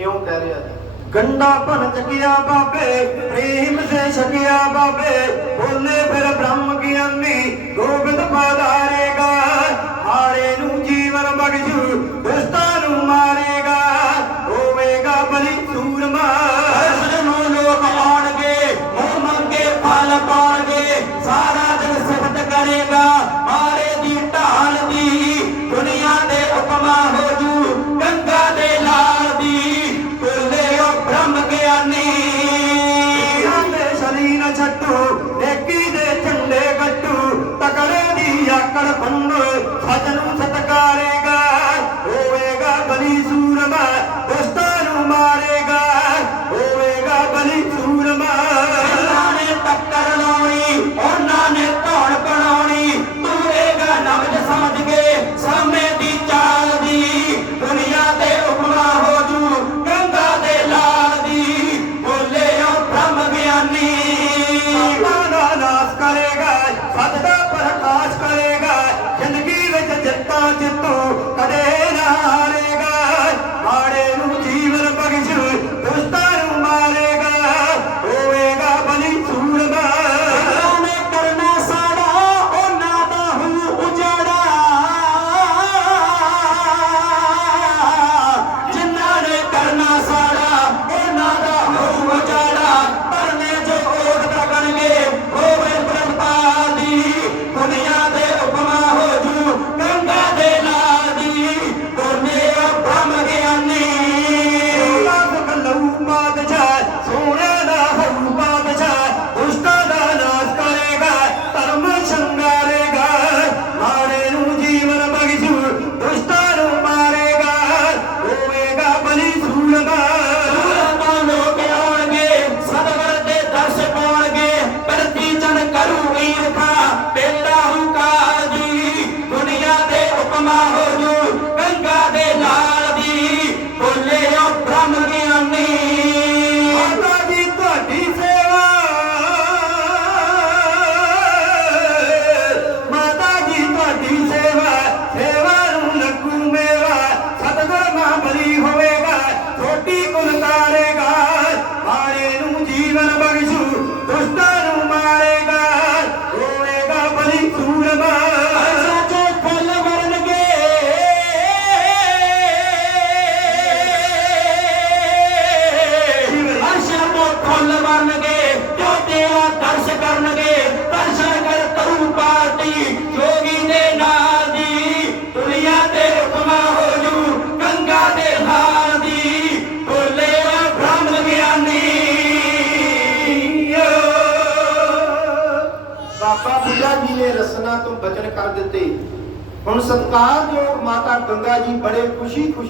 ਇਉਂ ਕਹਿ ਰਿਹਾ ਜੀ? ਗੰਡਾ ਭਨ ਚਕਿਆ ਬਾਬੇ, ਪ੍ਰੇਮ ਸੇ ਛਕਿਆ ਬਾਬੇ, ਬੋਲੇ ਫਿਰ ਬ੍ਰਹਮ tu ਬਾਬਾ ਬੁੱਢਾ ਜੀ ਨੇ ਰਸਨਾ ਤੋਂ ਬਚਨ ਕਰ ਦਿੱਤੇ। ਹੁਣ ਸਤਕਾਰਯੋਗ ਮਾਤਾ ਗੰਗਾ ਜੀ ਬੜੇ ਖੁਸ਼ੀ ਖੁਸ਼ੀ